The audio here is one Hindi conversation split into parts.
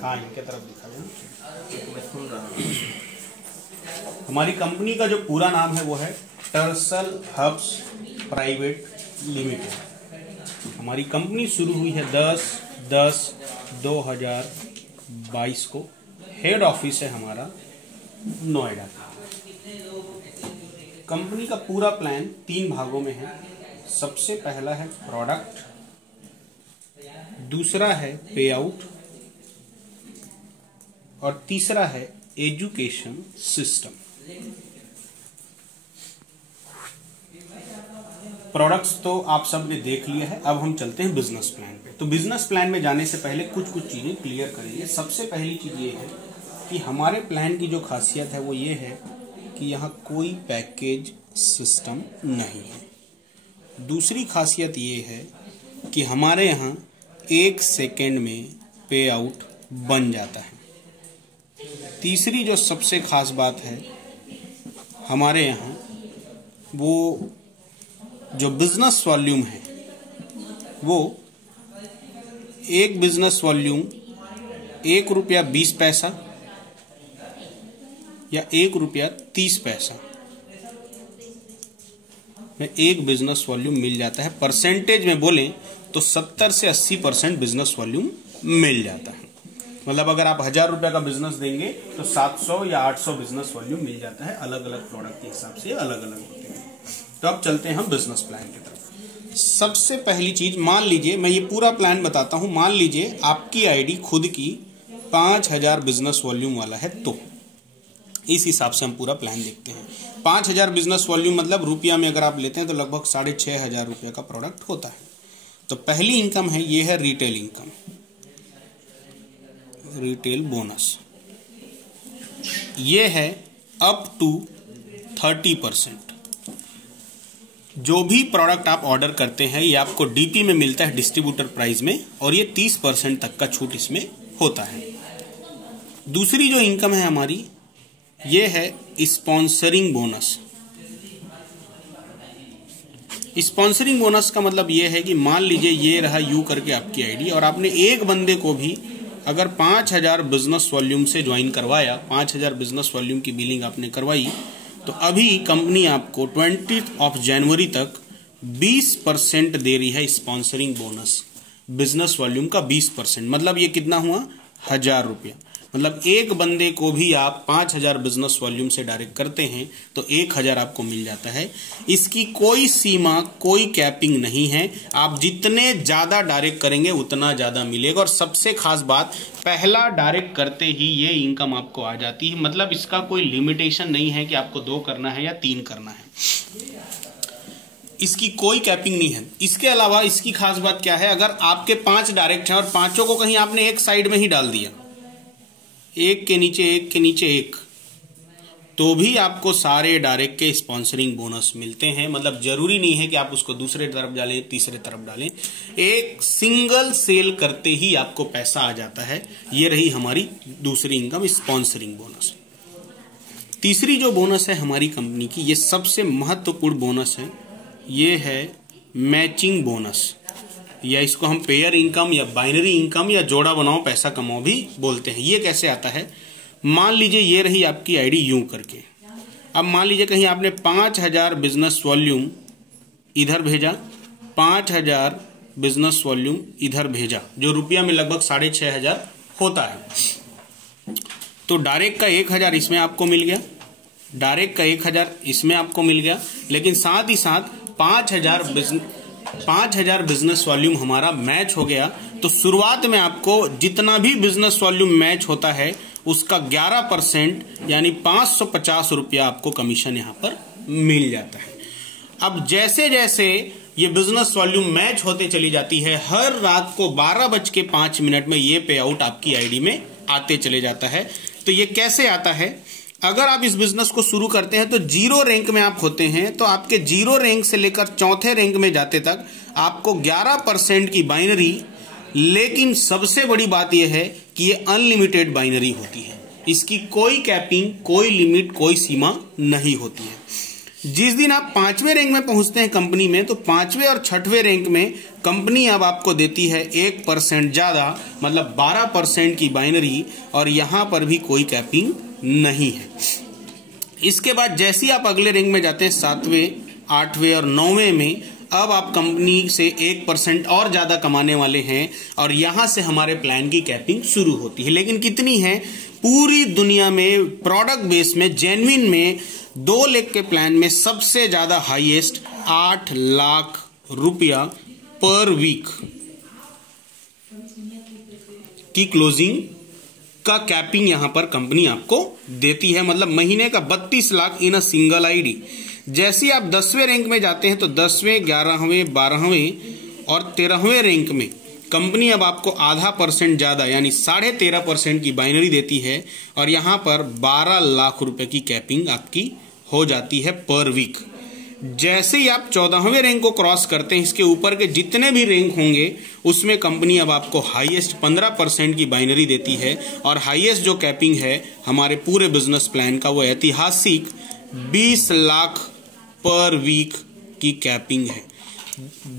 हाँ, इनके तरफ दिखा दें। मैं सुन रहा हूँ। हमारी कंपनी का जो पूरा नाम है वो है टर्सल हब्स प्राइवेट लिमिटेड। हमारी कंपनी शुरू हुई है 10/10/2022 को। हेड ऑफिस है हमारा नोएडा का। कंपनी का पूरा प्लान 3 भागों में है। सबसे पहला है प्रोडक्ट, दूसरा है पे आउट और तीसरा है एजुकेशन सिस्टम। प्रोडक्ट्स तो आप सब ने देख लिया है। अब हम चलते हैं बिजनेस प्लान पे। तो बिजनेस प्लान में जाने से पहले कुछ चीजें क्लियर करेंगे। सबसे पहली चीज ये है कि हमारे प्लान की जो खासियत है वो ये है कि यहाँ कोई पैकेज सिस्टम नहीं है। दूसरी खासियत ये है कि हमारे यहाँ 1 सेकेंड में पे आउट बन जाता है। तीसरी जो सबसे खास बात है हमारे यहाँ, वो जो बिजनेस वॉल्यूम है वो एक बिजनेस वॉल्यूम ₹1.20 या ₹1.30 में एक बिजनेस वॉल्यूम मिल जाता है। परसेंटेज में बोलें तो 70 से 80% बिजनेस वॉल्यूम मिल जाता है। मतलब अगर आप 1000 रुपए का बिजनेस देंगे तो 700 या 800 बिजनेस वॉल्यूम मिल जाता है। अलग अलग प्रोडक्ट के हिसाब से अलग अलग होते हैं। तो अब चलते हैं हम बिजनेस प्लान की तरफ। सबसे पहली चीज, मान लीजिए मैं ये पूरा प्लान बताता हूं। मान लीजिए आपकी आईडी खुद की 5000 बिजनेस वॉल्यूम वाला है, तो इस हिसाब से हम पूरा प्लान देखते हैं। 5000 बिजनेस वॉल्यूम मतलब रुपया में अगर आप लेते हैं तो लगभग 6500 रुपये का प्रोडक्ट होता है। तो पहली इनकम है, ये है रिटेल इनकम, रिटेल बोनस। ये है अप टू 30%। जो भी प्रोडक्ट आप ऑर्डर करते हैं ये आपको डीपी में मिलता है, डिस्ट्रीब्यूटर प्राइस में, और ये 30% तक का छूट इसमें होता है। दूसरी जो इनकम है हमारी, ये है स्पॉन्सरिंग बोनस। स्पॉन्सरिंग बोनस का मतलब ये है कि मान लीजिए ये रहा यू करके आपकी आईडी, और आपने एक बंदे को भी अगर 5000 बिजनेस वॉल्यूम से ज्वाइन करवाया, 5000 बिजनेस वॉल्यूम की बिलिंग आपने करवाई, तो अभी कंपनी आपको 20 जनवरी तक 20% दे रही है स्पॉन्सरिंग बोनस। बिजनेस वॉल्यूम का 20%, मतलब ये कितना हुआ, 1000 रुपया। मतलब एक बंदे को भी आप 5000 बिजनेस वॉल्यूम से डायरेक्ट करते हैं तो 1000 आपको मिल जाता है। इसकी कोई सीमा, कोई कैपिंग नहीं है। आप जितने ज्यादा डायरेक्ट करेंगे उतना ज्यादा मिलेगा। और सबसे खास बात, पहला डायरेक्ट करते ही ये इनकम आपको आ जाती है। मतलब इसका कोई लिमिटेशन नहीं है कि आपको 2 करना है या 3 करना है। इसकी कोई कैपिंग नहीं है। इसके अलावा इसकी खास बात क्या है, अगर आपके 5 डायरेक्ट हैं और 5 को कहीं आपने एक साइड में ही डाल दिया, एक के नीचे एक के नीचे एक, तो भी आपको सारे डायरेक्ट के स्पॉन्सरिंग बोनस मिलते हैं। मतलब जरूरी नहीं है कि आप उसको दूसरे तरफ डालें, तीसरे तरफ डालें। एक सिंगल सेल करते ही आपको पैसा आ जाता है। ये रही हमारी दूसरी इनकम, स्पॉन्सरिंग बोनस। तीसरी जो बोनस है हमारी कंपनी की, ये सबसे महत्वपूर्ण बोनस है, ये है मैचिंग बोनस, या इसको हम पेयर इनकम या बाइनरी इनकम या जोड़ा बनाओ पैसा कमाओ भी बोलते हैं। ये कैसे आता है, मान लीजिए ये रही आपकी आईडी यूं करके। अब मान लीजिए कहीं आपने 5000 बिजनेस वॉल्यूम इधर भेजा, 5000 बिजनेस वॉल्यूम इधर भेजा, जो रुपया में लगभग 6500 होता है। तो डायरेक्ट का 1000 इसमें आपको मिल गया, डायरेक्ट का 1000 इसमें आपको मिल गया, लेकिन साथ ही साथ 5000 बिजनेस वॉल्यूम हमारा मैच हो गया। तो शुरुआत में आपको जितना भी बिजनेस वॉल्यूम मैच होता है उसका 11% यानी 550 रुपया आपको कमीशन यहां पर मिल जाता है। अब जैसे जैसे ये बिजनेस वॉल्यूम मैच होते चली जाती है, हर रात को 12:05 में ये पे आउट आपकी आईडी में आते चले जाता है। तो ये कैसे आता है, अगर आप इस बिजनेस को शुरू करते हैं तो 0 रैंक में आप होते हैं, तो आपके 0 रैंक से लेकर 4थे रैंक में जाते तक आपको 11% की बाइनरी, लेकिन सबसे बड़ी बात यह है कि ये अनलिमिटेड बाइनरी होती है। इसकी कोई कैपिंग, कोई लिमिट, कोई सीमा नहीं होती है। जिस दिन आप 5वें रैंक में पहुंचते हैं कंपनी में, तो 5वें और 6वें रैंक में कंपनी अब आपको देती है 1% ज्यादा, मतलब 12% की बाइनरी, और यहां पर भी कोई कैपिंग नहीं है। इसके बाद जैसे ही आप अगले रैंक में जाते हैं 7वें, 8वें और 9वें में, अब आप कंपनी से 1% और ज्यादा कमाने वाले हैं, और यहां से हमारे प्लान की कैपिंग शुरू होती है। लेकिन कितनी है? पूरी दुनिया में प्रोडक्ट बेस में, जेन्युइन में 2 लाख के प्लान में सबसे ज्यादा हाईएस्ट 8 लाख रुपया पर वीक की क्लोजिंग का कैपिंग यहां पर कंपनी आपको देती है, मतलब महीने का 32 लाख इन अ सिंगल आईडी। जैसे ही आप 10वें रैंक में जाते हैं, तो 10वें, 11वें, 12वें और 13वें रैंक में कंपनी अब आपको आधा % ज्यादा यानी 13.5% की बाइनरी देती है, और यहां पर 12 लाख रुपए की कैपिंग आपकी हो जाती है पर वीक। जैसे ही आप 14वें रैंक को क्रॉस करते हैं, इसके ऊपर के जितने भी रैंक होंगे उसमें कंपनी अब आपको हाईएस्ट 15% की बाइनरी देती है, और हाईएस्ट जो कैपिंग है हमारे पूरे बिजनेस प्लान का वो ऐतिहासिक 20 लाख पर वीक की कैपिंग है।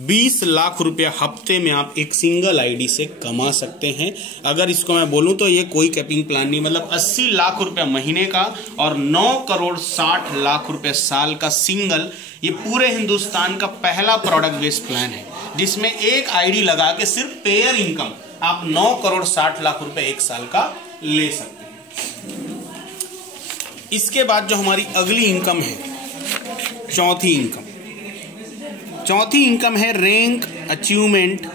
20 लाख रुपया हफ्ते में आप एक सिंगल आईडी से कमा सकते हैं। अगर इसको मैं बोलूं तो ये कोई कैपिंग प्लान नहीं, मतलब 80 लाख रुपया महीने का और 9 करोड़ 60 लाख रुपया साल का सिंगल, ये पूरे हिंदुस्तान का पहला प्रोडक्ट बेस्ड प्लान है जिसमें एक आईडी लगा के सिर्फ पेयर इनकम आप 9 करोड़ 60 लाख रुपए एक साल का ले सकते हैं। इसके बाद जो हमारी अगली इनकम है, चौथी इनकम है रैंक अचीवमेंट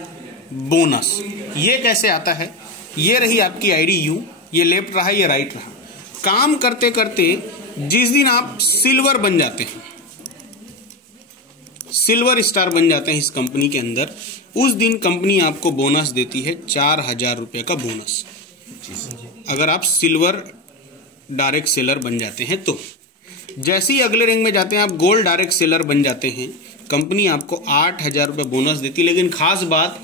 बोनस। ये कैसे आता है? ये रही आपकी आईडी यू, ये लेफ्ट रहा, ये राइट रहा। काम करते करते जिस दिन आप सिल्वर बन जाते हैं, सिल्वर स्टार बन जाते हैं इस कंपनी के अंदर, उस दिन कंपनी आपको बोनस देती है 4000 रुपए का बोनस, अगर आप सिल्वर डायरेक्ट सेलर बन जाते हैं तो। जैसे ही अगले रैंक में जाते हैं आप गोल्ड डायरेक्ट सेलर बन जाते हैं, कंपनी आपको 8000 रुपए बोनस देती है। लेकिन खास बात,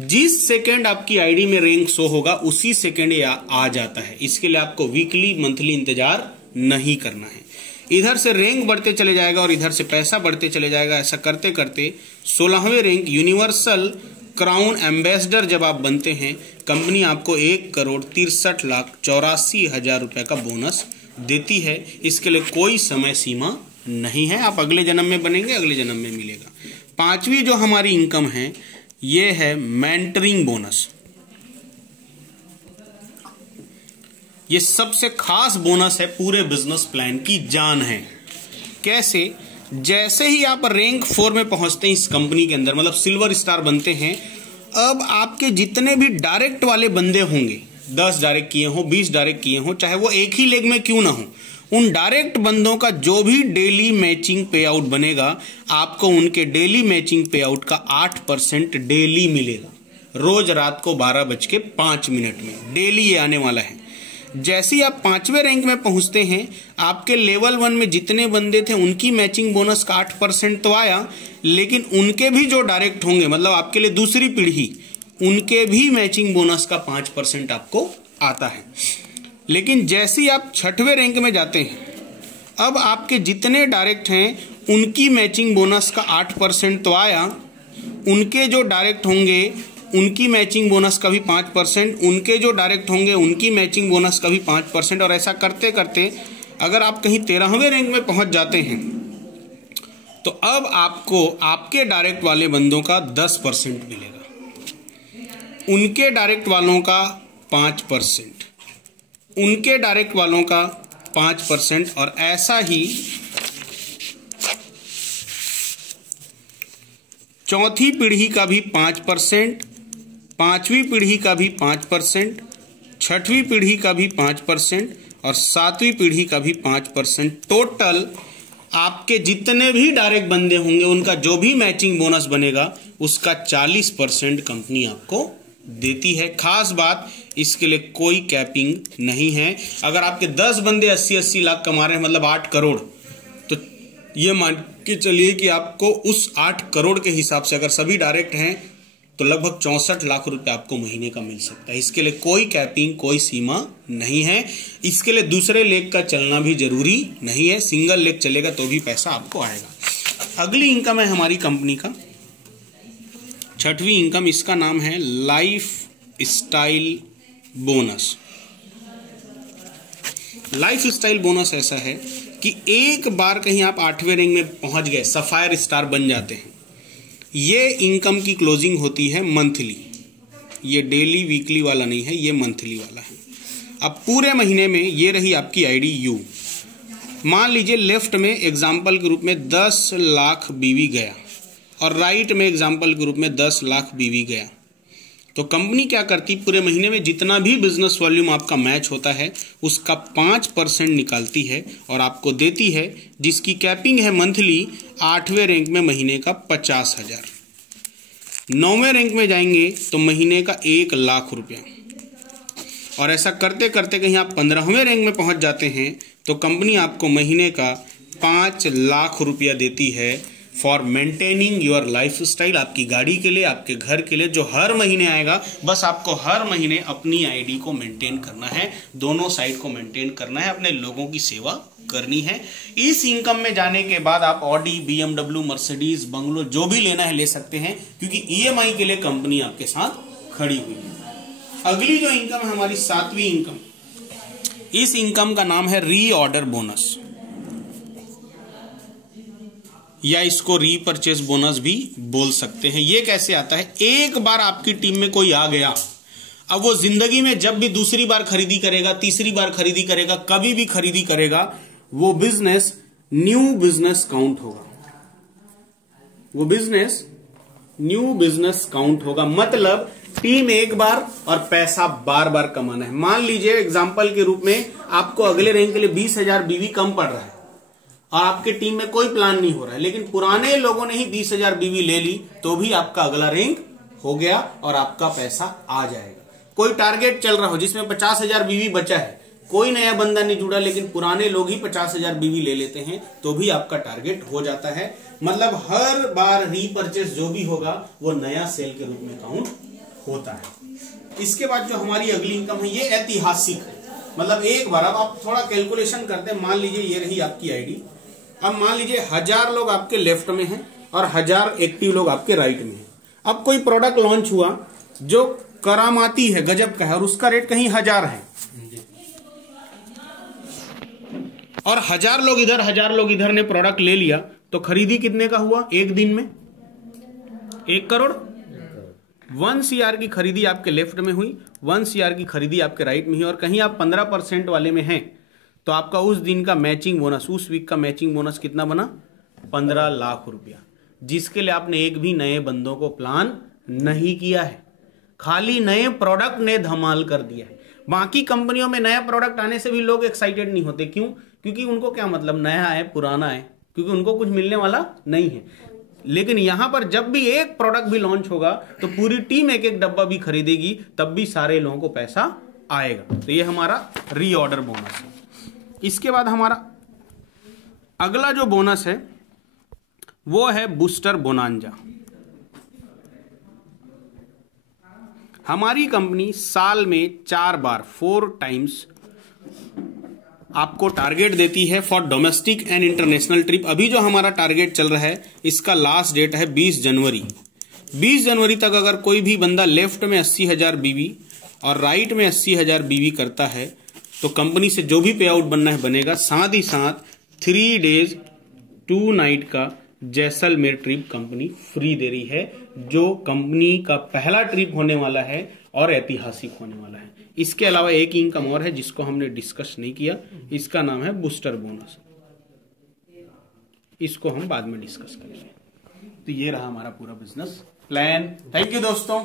जिस सेकंड आपकी आईडी में रैंक शो होगा उसी सेकंड ये आ जाता है। इसके लिए आपको वीकली मंथली इंतजार नहीं करना है। इधर से रैंक बढ़ते चले जाएगा और इधर से पैसा बढ़ते चले जाएगा। ऐसा करते करते 16वें रैंक यूनिवर्सल क्राउन एम्बेसडर जब आप बनते हैं, कंपनी आपको 1 करोड़ 63 लाख 84 हजार रुपए का बोनस देती है। इसके लिए कोई समय सीमा नहीं है, आप अगले जन्म में बनेंगे, अगले जन्म में मिलेगा। 5वीं जो हमारी इनकम है ये है मेंटरिंग बोनस। ये सबसे खास बोनस है, पूरे बिजनेस प्लान की जान है। कैसे? जैसे ही आप रैंक 4 में पहुंचते हैं इस कंपनी के अंदर, मतलब सिल्वर स्टार बनते हैं, अब आपके जितने भी डायरेक्ट वाले बंदे होंगे, 10 डायरेक्ट किए हो, 20 डायरेक्ट किए हो, चाहे वो एक ही लेग में क्यों ना हो, उन डायरेक्ट बंदों का जो भी डेली मैचिंग पे आउट बनेगा, आपको उनके डेली मैचिंग पे आउट का 8% डेली मिलेगा। रोज रात को 12:05 में डेली ये आने वाला है। जैसे ही आप 5वें रैंक में पहुंचते हैं, आपके लेवल 1 में जितने बंदे थे उनकी मैचिंग बोनस का 8% तो आया, लेकिन उनके भी जो डायरेक्ट होंगे, मतलब आपके लिए दूसरी पीढ़ी, उनके भी मैचिंग बोनस का 5% आपको आता है। लेकिन जैसे ही आप 6वें रैंक में जाते हैं, अब आपके जितने डायरेक्ट हैं उनकी मैचिंग बोनस का 8% तो आया, उनके जो डायरेक्ट होंगे उनकी मैचिंग बोनस का भी 5%, उनके जो डायरेक्ट होंगे उनकी मैचिंग बोनस का भी 5%, और ऐसा करते करते अगर आप कहीं 13वें रैंक में पहुंच जाते हैं तो अब आपको आपके डायरेक्ट वाले बंदों का 10% मिलेगा, उनके डायरेक्ट वालों का 5%, उनके डायरेक्ट वालों का 5%, और ऐसा ही चौथी पीढ़ी का भी 5%, 5वीं पीढ़ी का भी 5%, 6वीं पीढ़ी का भी 5% और 7वीं पीढ़ी का भी 5%। टोटल आपके जितने भी डायरेक्ट बंदे होंगे उनका जो भी मैचिंग बोनस बनेगा उसका 40% कंपनी आपको देती है। खास बात, इसके लिए कोई कैपिंग नहीं है। अगर आपके 10 बंदे 80-80 लाख कमा रहे हैं, मतलब 8 करोड़, तो ये मान के चलिए कि आपको उस 8 करोड़ के हिसाब से अगर सभी डायरेक्ट हैं तो लगभग 64 लाख रुपए आपको महीने का मिल सकता है। इसके लिए कोई कैपिंग, कोई सीमा नहीं है। इसके लिए दूसरे लेग का चलना भी जरूरी नहीं है, सिंगल लेग चलेगा तो भी पैसा आपको आएगा। अगली इनकम है हमारी कंपनी का छठवीं इनकम, इसका नाम है life style bonus. Life style bonus ऐसा है कि एक बार कहीं आप 8वें रैंक में पहुंच गए, सफायर स्टार बन जाते हैं, ये इनकम की क्लोजिंग होती है मंथली। ये डेली वीकली वाला नहीं है, ये मंथली वाला है। अब पूरे महीने में ये रही आपकी आईडी यू। मान लीजिए लेफ्ट में एग्जाम्पल के रूप में 10 लाख बीवी गया और राइट में एग्जाम्पल के रूप में 10 लाख बीवी गया, तो कंपनी क्या करती, पूरे महीने में जितना भी बिजनेस वॉल्यूम आपका मैच होता है उसका 5% निकालती है और आपको देती है, जिसकी कैपिंग है मंथली 8वें रैंक में महीने का 50,000। 9वें रैंक में जाएंगे तो महीने का 1 लाख रुपया, और ऐसा करते करते कहीं आप 15वें रैंक में पहुंच जाते हैं तो कंपनी आपको महीने का 5 लाख रुपया देती है for maintaining your life style. आपकी गाड़ी के लिए, आपके घर के लिए, जो हर महीने आएगा। बस आपको हर महीने अपनी आईडी को मेंटेन करना है, दोनों साइड को मेंटेन करना है, अपने लोगों की सेवा करनी है। इस इनकम में जाने के बाद आप ऑडी, BMW, मर्सिडीज, बंगलो जो भी लेना है ले सकते हैं, क्योंकि EMI के लिए कंपनी आपके साथ खड़ी हुई है। अगली जो इनकम है हमारी 7वीं इनकम, इस इनकम का नाम है रीऑर्डर बोनस, या इसको रीपरचेज बोनस भी बोल सकते हैं। ये कैसे आता है, एक बार आपकी टीम में कोई आ गया, अब वो जिंदगी में जब भी दूसरी बार खरीदी करेगा, तीसरी बार खरीदी करेगा, कभी भी खरीदी करेगा, वो बिजनेस न्यू बिजनेस काउंट होगा। वो बिजनेस न्यू बिजनेस काउंट होगा। मतलब टीम एक बार और पैसा बार बार कमाना है। मान लीजिए एग्जांपल के रूप में आपको अगले रैंक के लिए 20,000 बीवी कम पड़ रहा है और आपके टीम में कोई प्लान नहीं हो रहा है, लेकिन पुराने लोगों ने ही 20,000 बीवी ले ली, तो भी आपका अगला रैंक हो गया और आपका पैसा आ जाएगा। कोई टारगेट चल रहा हो जिसमें 50,000 बीवी बचा है, कोई नया बंदा नहीं जुड़ा, लेकिन पुराने लोग ही 50,000 बीवी ले लेते हैं, तो भी आपका टारगेट हो जाता है। मतलब हर बार रीपरचेस जो भी होगा वो नया सेल के रूप में काउंट होता है। इसके बाद जो हमारी अगली इनकम है ये ऐतिहासिक है। मतलब एक बार, अब आप थोड़ा कैलकुलेशन करते हैं, मान लीजिए ये रही आपकी आईडी, अब मान लीजिए 1000 लोग आपके लेफ्ट में हैं और 1000 एक्टिव लोग आपके राइट में हैं। अब कोई प्रोडक्ट लॉन्च हुआ जो करामाती है, गजब का है, और उसका रेट कहीं 1000 है, और 1000 लोग इधर 1000 लोग इधर ने प्रोडक्ट ले लिया, तो खरीदी कितने का हुआ एक दिन में? 1 करोड़। 1 CR की खरीदी आपके लेफ्ट में हुई, 1 CR की खरीदी आपके राइट में हुई, और कहीं आप 15% वाले में हैं तो आपका उस दिन का मैचिंग बोनस, उस वीक का मैचिंग बोनस कितना बना? 15 लाख रुपया, जिसके लिए आपने एक भी नए बंदों को प्लान नहीं किया है, खाली नए प्रोडक्ट ने धमाल कर दिया है। बाकी कंपनियों में नया प्रोडक्ट आने से भी लोग एक्साइटेड नहीं होते, क्यों? क्योंकि उनको क्या मतलब नया है पुराना है, क्योंकि उनको कुछ मिलने वाला नहीं है। लेकिन यहां पर जब भी एक प्रोडक्ट भी लॉन्च होगा तो पूरी टीम एक एक डब्बा भी खरीदेगी, तब भी सारे लोगों को पैसा आएगा। तो ये हमारा रीऑर्डर बोनस है। इसके बाद हमारा अगला जो बोनस है वो है बूस्टर बोनांजा। हमारी कंपनी साल में 4 बार 4 टाइम्स आपको टारगेट देती है for domestic and international trip. अभी जो हमारा टारगेट चल रहा है इसका लास्ट डेट है 20 जनवरी। 20 जनवरी तक अगर कोई भी बंदा लेफ्ट में 80,000 बीवी और राइट में 80,000 बीवी करता है तो कंपनी से जो भी पे आउट बनना है बनेगा। साथ ही साथ 3 डेज 2 नाइट का जैसलमेर ट्रिप कंपनी फ्री दे रही है, जो कंपनी का पहला ट्रिप होने वाला है और ऐतिहासिक होने वाला है। इसके अलावा एक इनकम और है जिसको हमने डिस्कस नहीं किया, इसका नाम है बूस्टर बोनस। इसको हम बाद में डिस्कस करेंगे। तो ये रहा हमारा पूरा बिजनेस प्लान। थैंक यू दोस्तों।